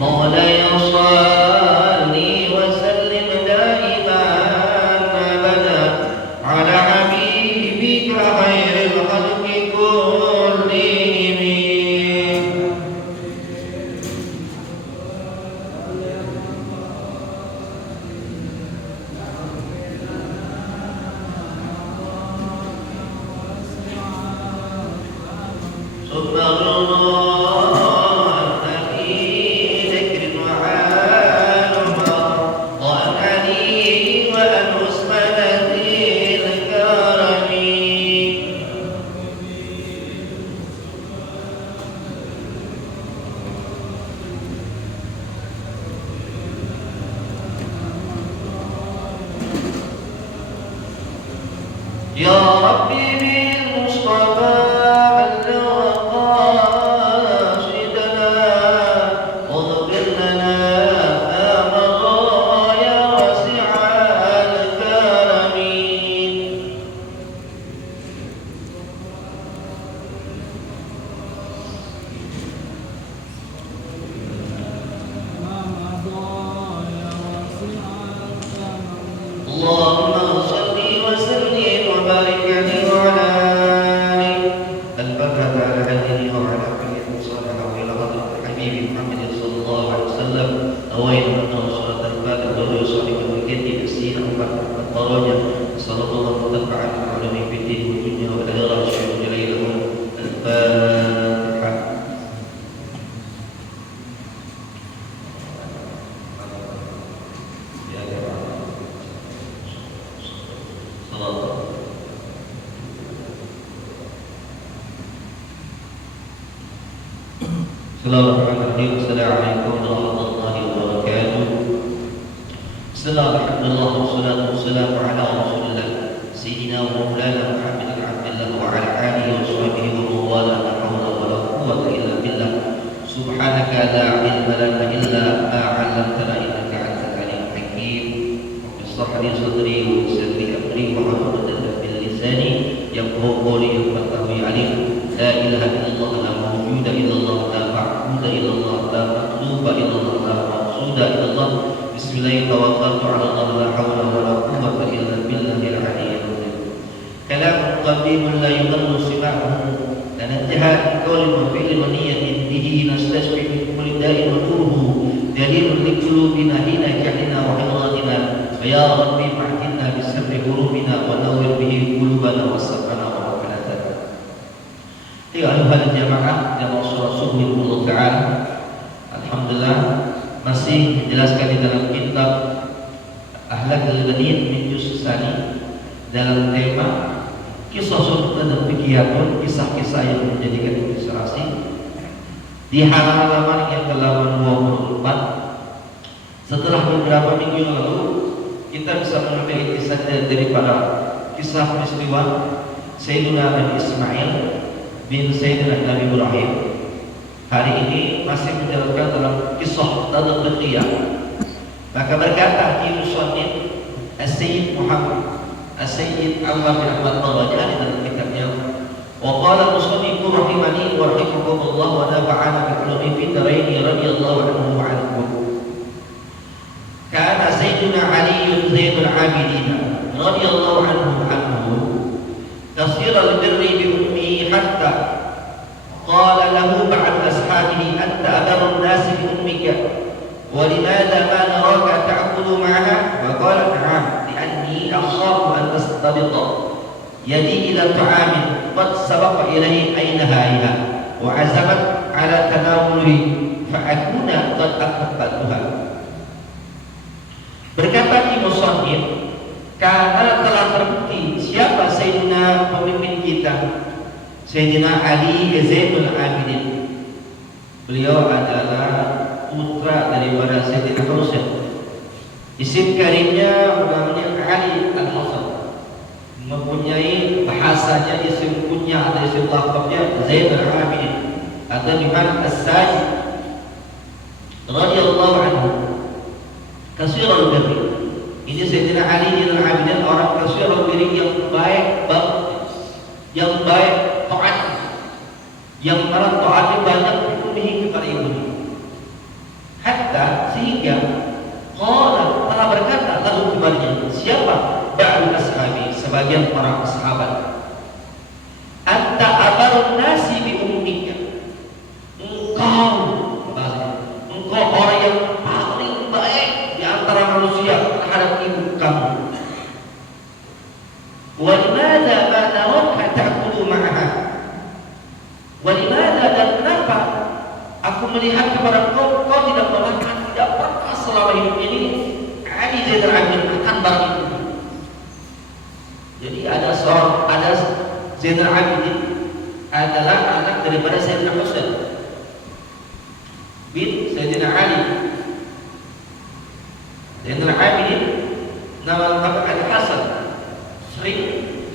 مولاي صل وسلم دائما أبدا على حبيبك خير الخلق كلهم. سبحان الله في ذكر وعالما وعن علي وعن عثمان ذي الكرم. يا ربي بالمصطفى بلغ قاصدنا واغفر لنا ما مضى يا واسع الكرم. اللهم صل وسلم وبارك عليه وعلى آله البركة على هذه وعلى كل صالح إلى حضرة الحبيب محمد صلى الله عليه وسلم أوين أنه صلاة الفاتحة ولو صاحب الوكيل بسين أمر الطراجة صلى الله وتبع على العلماء في الدين والدنيا والآخرة الشيخ جليل الفاتحة. Bismillahirrahmanirrahim. Assalamualaikum warahmatullahi wabarakatuh. Alhamdulillah wassalatu wassalamu ala Rasulillah Sayyidina wa Maulana Muhammad bin Abdullah wa ala alihi wa sahbihi wa mawala la hawla wa la quwwata illa billah. Subhanaka la ilma lana illa ma 'allamtana innaka antal alimul hakim. Rabbi shrah li sadri wa yassir li amri wa hlul 'uqdatam min lisani yafqahu qawli yafqahu alim. La ilaha illallah la mawjuda illallah la ma'buda illallah la matluba illallah la maqsuda illallah. Bismillahirrahmanirrahim. Tawakkaltu 'ala Allah la hawla wa la quwwata illa billahil 'aliyyil 'azim. Kalam qadimun la yudallu sima'uhu lan intihai qawlin wa fi'lin wa niyyatin bihi nastashfi min kulli da'in wa nuruhu dalilun li qulubina hina jahilna wa hidratina. Ya Rabbi fa'tinna bisirri hurufina wa nawwir bihi qulubana wa safana wa ya ayuhal jamaah jamaah surah subhanallah ta'ala. Alhamdulillah masih dijelaskan di dalam kitab Ahlakul Ghaniyyin min Juz' Tsani dalam tema kisah sultan dan fikiyatun, kisah-kisah yang menjadikan inspirasi di halaman yang ke-24. Setelah beberapa minggu yang lalu kita bisa mengambil kisah daripada kisah peristiwa Sayyidina Nabi Ismail bin Sayyidina Nabi Ibrahim. Hari ini masih menjalankan dalam kisah tadabbuqiyah. Maka berkata Musannif As-Sayyid Muhammad As-Sayyid Ahmad bin Ahmad Al-Rajani dalam kitabnya, wa qala musannif rahimani wa rahimakumullah wa nafa'ana bi ulumi fi daraini radhiyallahu anhu wa anhum. Kana Sayyidina Ali Zainul Abidin radhiyallahu anhu kasira al-birri bi ummi hatta qala lahu ba'd ashabihi anta abarru an-nasi bi ummika wa limadha ma naraka ta'kulu ma'aha wa qala na'am li'anni akhafu an tastabita yadi ila ta'amin qad sabaqa ilayhi aynaha wa azamat ala tanawulihi fa akuna qad akhadtuha. Berkata Musannif, karena telah terbukti siapa Sayyidina pemimpin kita, Sayyidina Ali Zainul Abidin. Beliau adalah putra daripada Sayyidina Husain. Isim karimnya namanya Ali Al-Hasan. Mempunyai bahasanya isim kunyah atau isim laqabnya Zainul Abidin atau dimana As-Sajid radhiyallahu anhu. Kasirul birri. Ini Sayyidina Ali bin Abidin orang kasirul birri yang baik banget, yang baik taat, yang mana taatnya banyak dikulihi kepada ibunya. sehingga qala telah berkata lalu kepadanya siapa? Ba'du ashabi, sebagian para sahabat, anta abarun nasi bi ummika, engkau orang yang paling baik di antara manusia terhadap ibu kamu. Wa limadza ma naraka ta'kulu ma'aha, wa limadza, dan kenapa aku melihat kepada kau tidak memakan, tidak pernah selama hidup ini Ali Zainal Abidin makan barang itu. Jadi ada Zainal Abidin adalah anak daripada Sayyidina Husain bin Sayyidina Ali. Zainal Abidin nama lengkapnya Ali Hasan, sering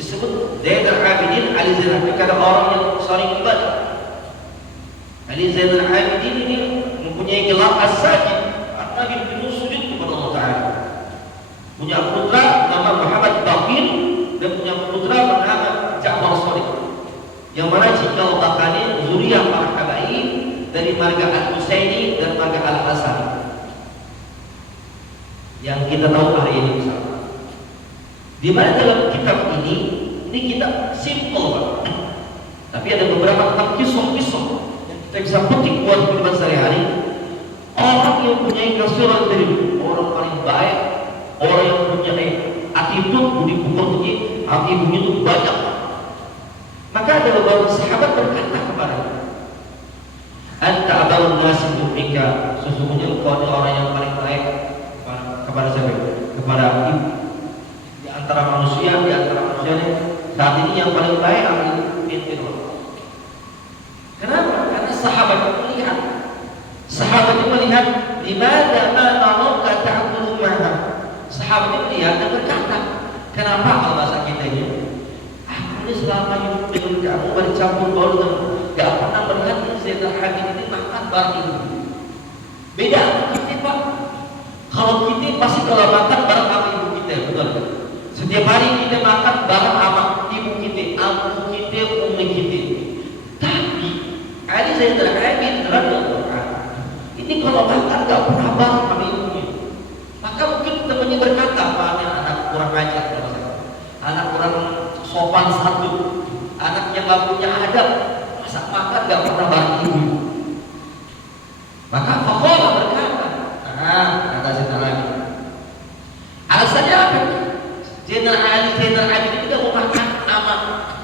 disebut Zainal Abidin Ali Zainal Abidin karena orang yang sering ibadah. Ali Zainal Abidin ini mempunyai gelar as-sajid, Nabi penuh sujud kepada Allah Ta'ala. Punya putra nama Muhammad Baqir dan punya putra bernama Ja'far Shadiq, yang mana cikal bakalnya zuriyah para habaib dari marga Al-Husaini dan marga Al-Hasani yang kita tahu hari ini bersama. Di mana dalam kitab ini kitab simple Pak, tapi ada beberapa tentang kisah-kisah yang kita bisa petik buat kehidupan sehari-hari. Orang yang punya kasiran dari orang paling baik, orang yang punya attitude, budi pekerti, attitude itu banyak. Maka ada beberapa sahabat berkata kepadanya, anta abarun nasi du'ika, sesungguhnya engkau adalah orang yang paling baik kepada siapa? Kepada ibu. Di antara manusia saat ini yang paling baik adalah ibu. Kenapa? Karena sahabat melihat limadza ma naraka ta'kulu ma'aha. Sahabat melihat dan berkata, kenapa kalau bahasa kita ini, aku ini selama hidup dengan kamu bercampur baur dengan, gak pernah melihat Zainal Abidin ini makan bareng ibu. Beda kita Pak. Kalau kita pasti kalau makan bareng sama ibu kita, betul. Setiap hari kita makan bareng sama ibu kita, abu kita, umi kita. Tapi Ali Zainal Abidin radhiyallahu anhu ini kalau makan gak pernah bareng sama ibunya. Maka mungkin temannya berkata, Pak, anak kurang ajar, anak kurang sopan satu, anak yang gak punya adab, masa makan gak pernah bareng ibu. Maka Fakhola berkata, kata Zainal Abidin, alasannya apa? Zainal Abidin tidak mau makan sama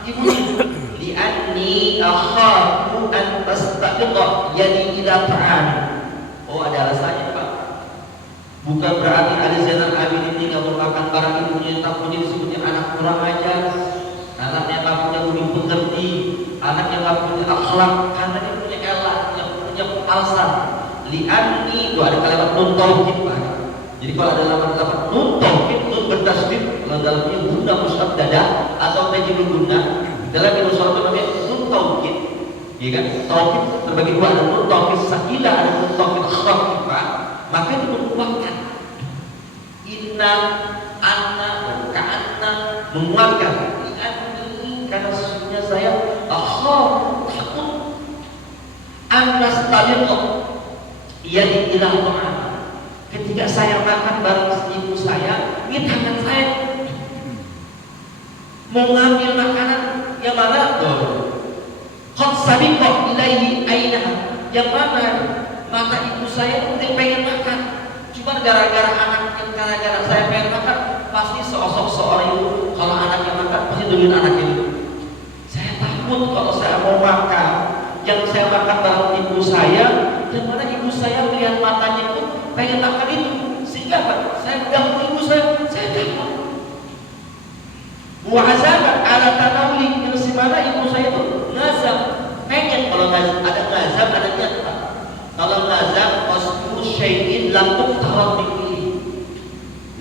ibunya. Li'anni akhafu an tastabiqa yadi ila ta'am. Oh, ada alasannya Pak. Bukan berarti Ali Zainal Abidin ini gak mau makan barang ibunya, takutnya disebutnya anak kurang ajar, anak yang gak punya budi pekerti, anak yang gak punya akhlak, karena dia punya elah, yang punya alasan. Li'anni itu ada kalimat nun tauhid Pak. Jadi kalau ada kalimat nun tauhid, nun bertasdid, kalau dalamnya guna musyaddada atau tajidul guna, dalam ilmu surat itu namanya nun tauhid. Ya kan? Tauhid terbagi dua, ada nun tauhid sakilah, ada nun tauhid khafifah. Maka itu menguatkan. Inna, anna, ka'anna, menguatkan. Li'anni, karena sesungguhnya saya takut an-nastaliqah yadi ila ta'am. Ketika saya makan bareng ibu saya, ini tangan saya mau ngambil makanan yang mana? Qad sabiqa ilaihi ainaha, yang mana mata ibu saya udah pengen makan, cuma gara-gara saya pengen makan, pasti sosok seorang ibu kalau anaknya makan pasti dengan anaknya itu. Saya takut kalau saya mau makan, yang saya makan bareng ibu saya, yang mana ibu saya melihat matanya itu pengen makan itu, sehingga apa? Saya mengganggu ibu saya takut. Mu'azabat ala tanawli, yang semana ibu saya itu ngazam, pengen, kalau ada ngazam ada nyata. Kalau ngazam qasdu syai'in lam tuqtarad bihi.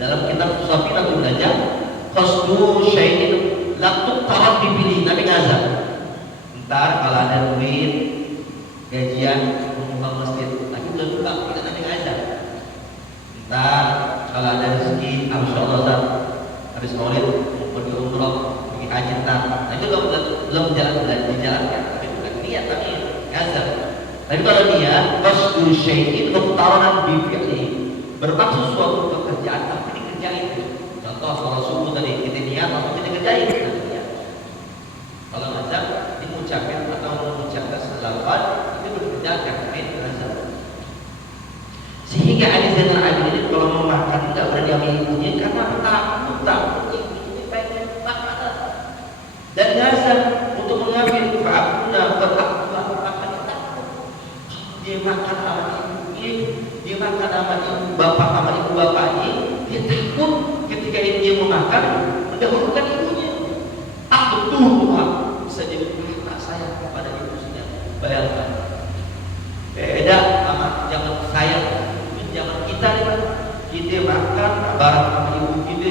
Dalam kitab Safinatul Najah, qasdu syai'in lam tuqtarad bihi, tapi ngazam. Ntar kalau ada duit gajian menyumbang masjid, tapi belum buka, kita nanti ngazam. Ntar kalau ada rezeki, insyaallah Ustaz, habis maulid pergi umroh, pergi haji, nah itu belum dijalankan, tapi bukan niat, tapi ngazam. Tapi kalau dia qasdu qasdu syai'in muqtaranan bi fi'li. Bermaksud suatu pekerjaan tapi dikerjain. Contoh sholat subuh tadi kita niat atau kita kerjain. Kalau azan diucapkan atau mengucapkan selawat itu dikerjakan azan. Sehingga Ali Zainal Abidin kalau mau makan tidak berani ambil ibunya karena takut ibunya pengen makan. Dan azan untuk mengambil fa'abuna makan takut. Dia makan sama ibunya, dia makan sama ibu bapak sama ibu bapaknya, dia takut ketika dia mau makan mendahulukan ibunya. Betul Tuhan bisa jadi kakak saya kepada ibu saya. Bayangkan. Beda sama zaman saya, zaman kita nih Pak. Kita makan bareng sama ibu kita.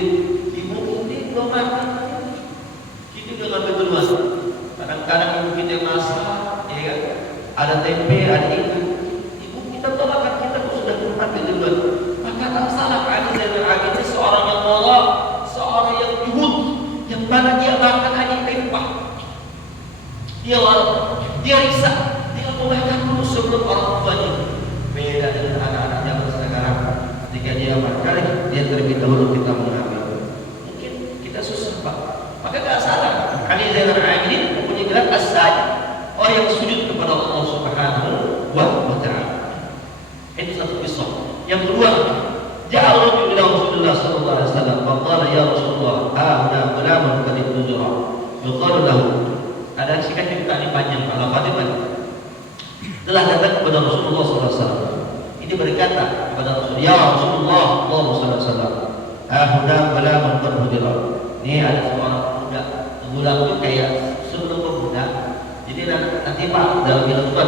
Ibu ini belum makan. Kita udah ngambil duluan. Kadang-kadang ibu kita masak, ya kan? Ada tempe, ada itu. Ibu kita belum makan, kita sudah ambil duluan. Maka tak salah Ali Zainal Abidin seorang yang Allah, seorang yang juhud, yang mana dia makan hanya tempah. Dia risau, dia mau makan dulu sebelum orang tuanya. Beda dengan anak-anak zaman sekarang. Ketika dia makan, dia terlebih dahulu kita mengambil. Mungkin kita susah Pak. Maka tak salah. Ali Zainal Abidin mempunyai gelar as-sajid, orang yang sujud kepada Allah Subhanahu wa Ta'ala. Ini satu kisah. Yang kedua, ja'a rajul ila Rasulullah sallallahu alaihi wasallam faqala ya Rasulullah hada ghulamun qad tujra yuqalu lahu. Ada singkat cerita ini panjang kalau Fatimah telah datang kepada Rasulullah sallallahu alaihi wasallam. Ini berkata kepada Rasul, ya Rasulullah sallallahu alaihi wasallam hada ghulamun qad tujra. Ini ada seorang pemuda. Gulam itu kayak sebelum pemuda. Jadi nanti Pak dalam film itu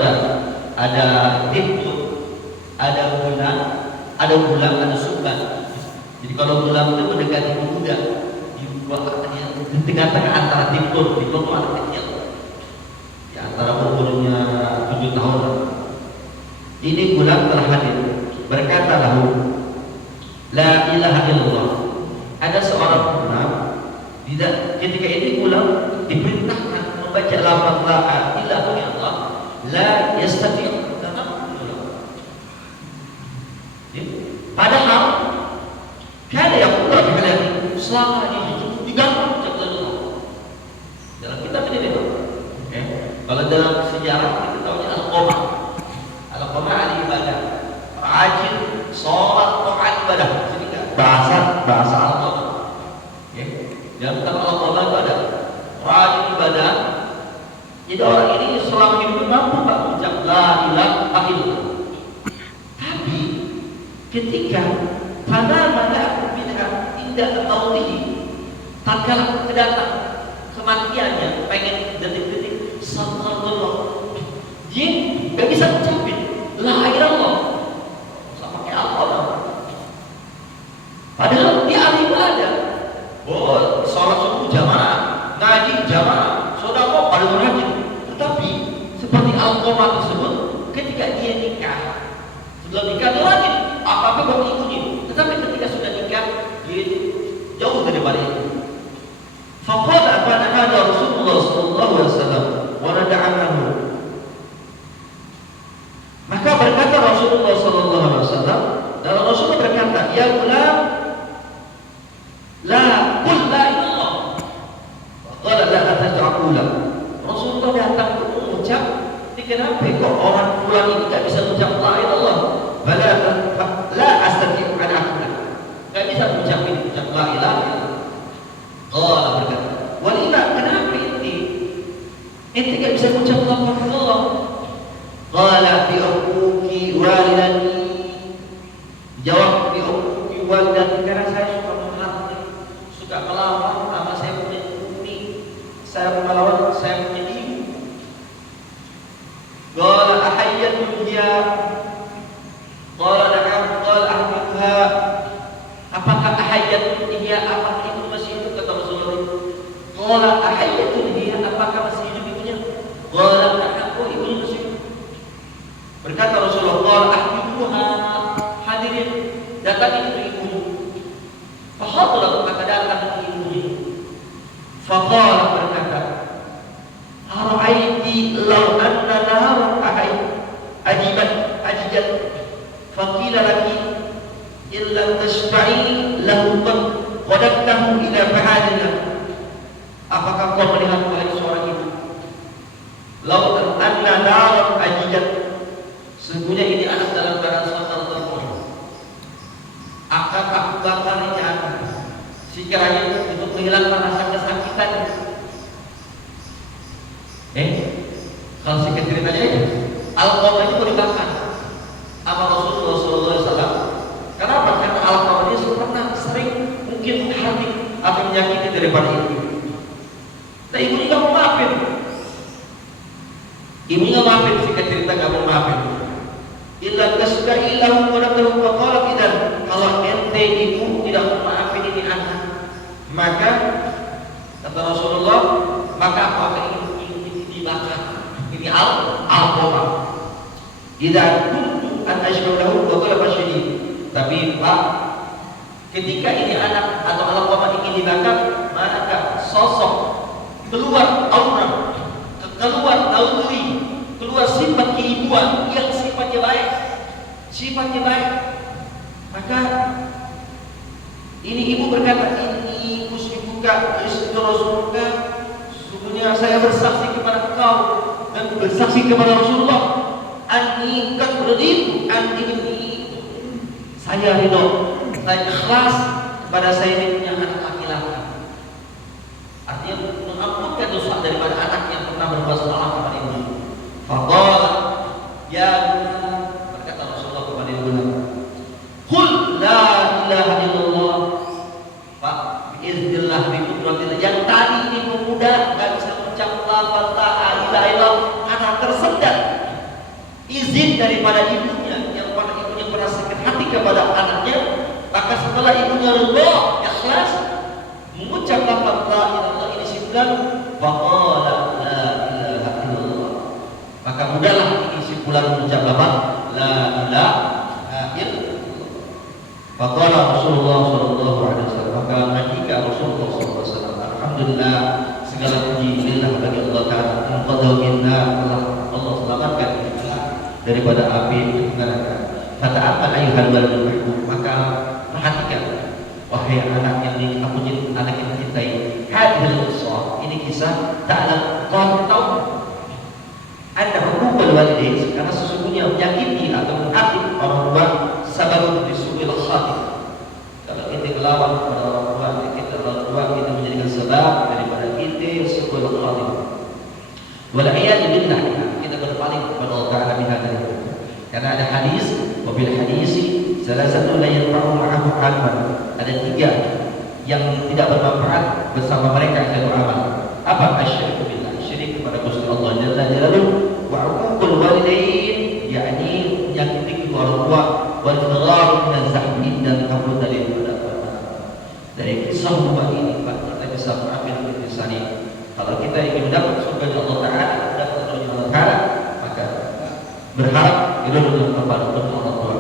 ada tipu, ada bulan, ada sukan. Jadi kalau bulan itu mendekati pemuda, di tengah-tengah antara timpul itu anak kecil, di antara umurnya 7 tahun. Ini bulan terhadir, berkata lahu, la ilaha illallah. Ada seorang bulan, ketika ini bulan diperintahkan membaca lafaz la ilaha illallah, la yastati'. Padahal kada yang pula dikalian selama ini digantung ucapan Allah. Dalam kitab ini Pak. Kalau dalam sejarah kita tahu al-qoma. Al-qoma al-ibadah. Rajin, sholat, taat ibadah. Bahasa al-qoma. Dalam kitab al-qoma itu ada rajin ibadah. Jadi orang ini selama hidup mampu Pak ucap la ilaha illallah. Ketika pada mana minha tidak mautihi, tatkala kedatang kematiannya, pengen detik-detik sallallahu, dia nggak bisa mencapai la ilallah, sama kayak Allah. Padahal dia ahli ibadah, sholat subuh jamaah, ngaji jamaah, sedekah paling rajin. Tetapi seperti al-qomah tersebut, ketika dia nikah, sudah nikah dia rajin. Apa-apa bawa ibunya, tetapi ketika sudah nikah dia jauh daripada itu. Faqala fa nahada Rasulullah sallallahu alaihi wasallam wa nada'ahu. Maka berkata Rasulullah sallallahu alaihi wasallam, dan Rasulullah berkata, ya gulam, la qul la ilallah. Qala la ataj'ala. Rasulullah datang untuk mengucap, kenapa kok orang pulang ini tak bisa mengucap la ilallah? La astati' an aqula. Enggak bisa mengucap la ilaha illallah. Qala berkata, "Walima kenapa inti enggak bisa mengucap la ilaha illallah?" Qala fi uquqi walidati. Jawab fi uquqi walidati, karena saya suka menghardik, suka melawan sama saya punya umi, saya melawan saya punya ibu. Qala ahayyatun hiya. Qala na'am, qala ahmidha. Apakah ahayyatun hiya, apakah itu masih hidup, kata Rasulullah. Qala ahayyatun hiya, apakah masih hidup ibunya? Qala na'am, oh ibunya masih hidup. Berkata Rasulullah, qala ahmidha, hadirin, datang itu ibunya. Fahadra, maka datang ibunya. Faqala, berkata, ara'aiti law anna naharan ajibat Sesungguhnya ini anak dalam keadaan saudara telepon. Akan aku bakar ini anak. Sekiranya untuk menghilangkan rasa kesakitan. Kalau sedikit ceritanya ini, Al-Qamah itu mau dibakar sama Rasulullah SAW. Kenapa? Karena Al-Qamah ini pernah sering mungkin hati atau menyakiti daripada ibu. Nah ibunya nggak mau maafin. Ibunya maafin, sedikit cerita nggak mau maafin. Illa kasda'i lahum wa nabdahu wa qala idan, kalau ente ibu tidak mau maafin ini anak, maka kata Rasulullah, maka aku akan ingin dibakar. Ini al-Qamah. Idza kuntu an ashhadu lahu wa qala fashhidi. Tapi Pak, ketika ini anak atau al-Qamah ingin dibakar, maka sosok keluar aura, keluar naluri, keluar sifat keibuan yang sifatnya baik, maka ini ibu berkata, ini muslimuka istri Rasulullah, sesungguhnya saya bersaksi kepada engkau dan bersaksi kepada Rasulullah, anni kad raditu anni ini, saya ridho, saya ikhlas pada saya ini punya anak laki-laki. Artinya mengampunkan dosa daripada anak yang pernah berbuat salah kepada ibu. Faqala ya berkata Rasulullah kepada ibu, qul la ilaha illallah. Pak, biiznillah biqudratillah, yang tadi ini pemuda enggak bisa mengucap lafaz la ilaha illallah, anak tersendat izin daripada ibunya yang pada ibunya pernah sakit hati kepada anaknya, maka setelah ibunya ridha ikhlas mengucap lafaz la ilaha illallah ini simpulan faqala la ilaha illallah, maka mudahlah ini simpulan mengucap lafaz la ilaha illallah. Faqala Rasulullah sallallahu alaihi wasallam, maka ketika Rasulullah sallallahu alaihi wasallam, alhamdulillah segala puji lillah bagi Allah Taala, qadha minna, Allah selamatkan kita daripada api neraka. Kata apa ayuhal waladul mahbub, maka perhatikan wahai anak yang aku anak yang cintai, hadhil qissah, ini kisah ta'lam kau tahu ada hukum walidain, karena sesungguhnya menyakiti atau menghakimi orang tua sabab disubil khatim. Kalau kita melawan kepada orang tua, kita menjadikan sebab daripada kita subil khatim. Wal iyad billah, kita berpaling kepada Allah Taala bihadza. Karena ada hadis, wabil hadisi salasatu la yanfa'u ma'ahu amal. Ada 3 yang tidak bermanfaat bersama mereka satu amal. Apa? Asyirku billah, syirik kepada Gusti Allah Jalla Jalaluhu, wa uququl walidain, yakni menyakiti kedua orang tua, wal idghar min az-zahmi, dan kabur dari dari kisah dua ini Pak, kita bisa mengambil intisari. Kalau kita ingin mendapat surga Allah Taala, mendapat ridho Allah Taala, maka berharap ridho kepada kedua orang tua.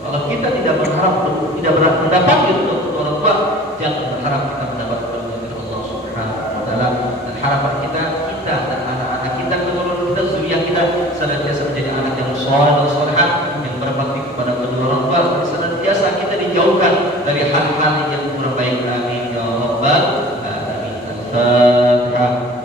Kalau kita tidak berharap, tidak mendapat ridho kedua orang tua, jangan berharap kita mendapat ridho dari Allah Subhanahu wa Taala. Dan harapan kita dan anak-anak kita, keturunan kita, zuriyah kita senantiasa menjadi anak yang saleh dan salehah, yang berbakti kepada kedua orang tua. Senantiasa kita dijauhkan dari hal-hal yang kurang baik. Amin ya rabbal alamin. Al-Fatihah.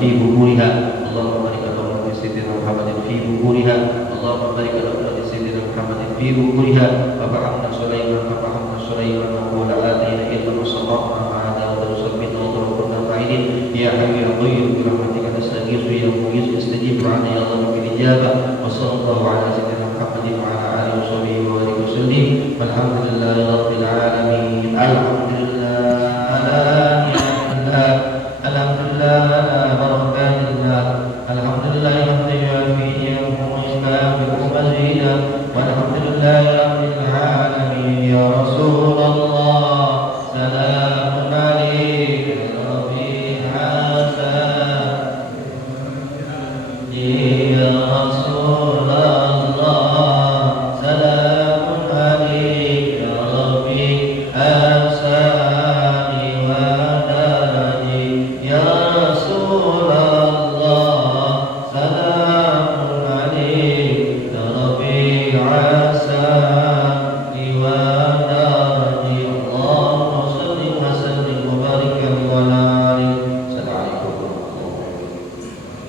في بكورها اللهم بارك لنا في سيدنا محمد في بكورها اللهم بارك لنا في سيدنا محمد في بكورها ففهمنا سليمان وقول آتينا علما وصدقنا مع داود وصبنا وضربنا فاعلين يا حي